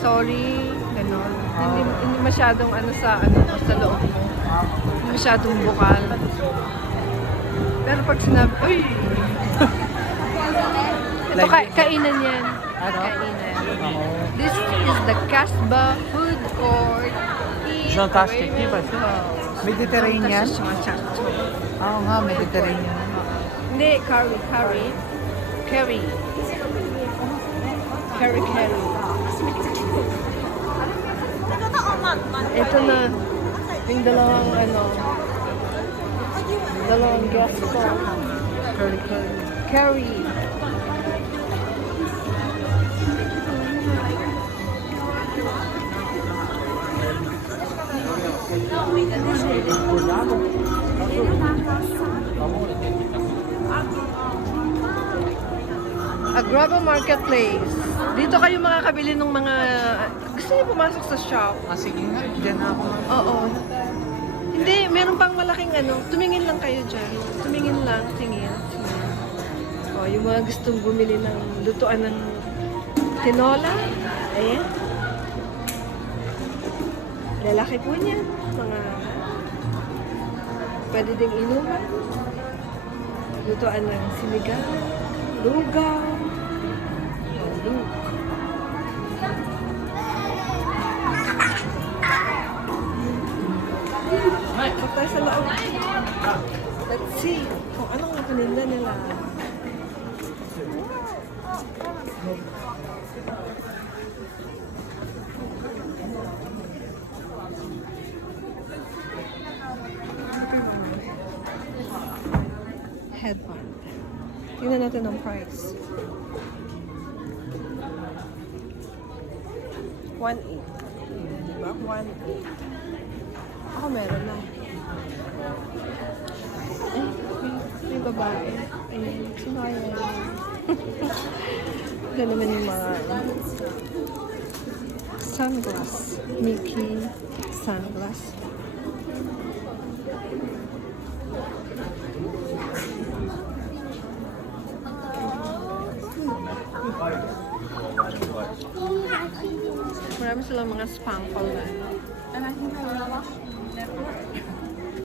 sorry, gano'n. Hindi masyadong ano sa loob mo. Hindi masyadong bukal. Pero pag sinabi, uy! Ito kainan yan. Ano? Kainan. This is the Casbah food court. Fantastic, di ba siya? Mediterranean? Oo nga, Mediterranean. Hindi, curry. Ito na. Yung dalawang guest ko. Curry. Agraba Marketplace. Dito kayo makakabili ng mga... Gusto niyo pumasok sa shop? Sige nga, dyan ako. Oo. Hindi, meron pang malaking tumingin lang kayo dyan. Tingin. O, yung mga gustong bumili ng lutuan ng tinola. Ayan. Lalaki po niya. Pwede ding inuman. Lutuan ng sinigang, lugaw, luk. Patay sa loob. Let's see kung anong napaninda nila. Headband. Tingnan natin ang price. 1.8. Diba? 1.8. Ako meron na. Ay, may babae. Ayun. Sino kaya yun? Ito naman yung mga sunglass. Mickey sunglass. Marami silang mga spangle na.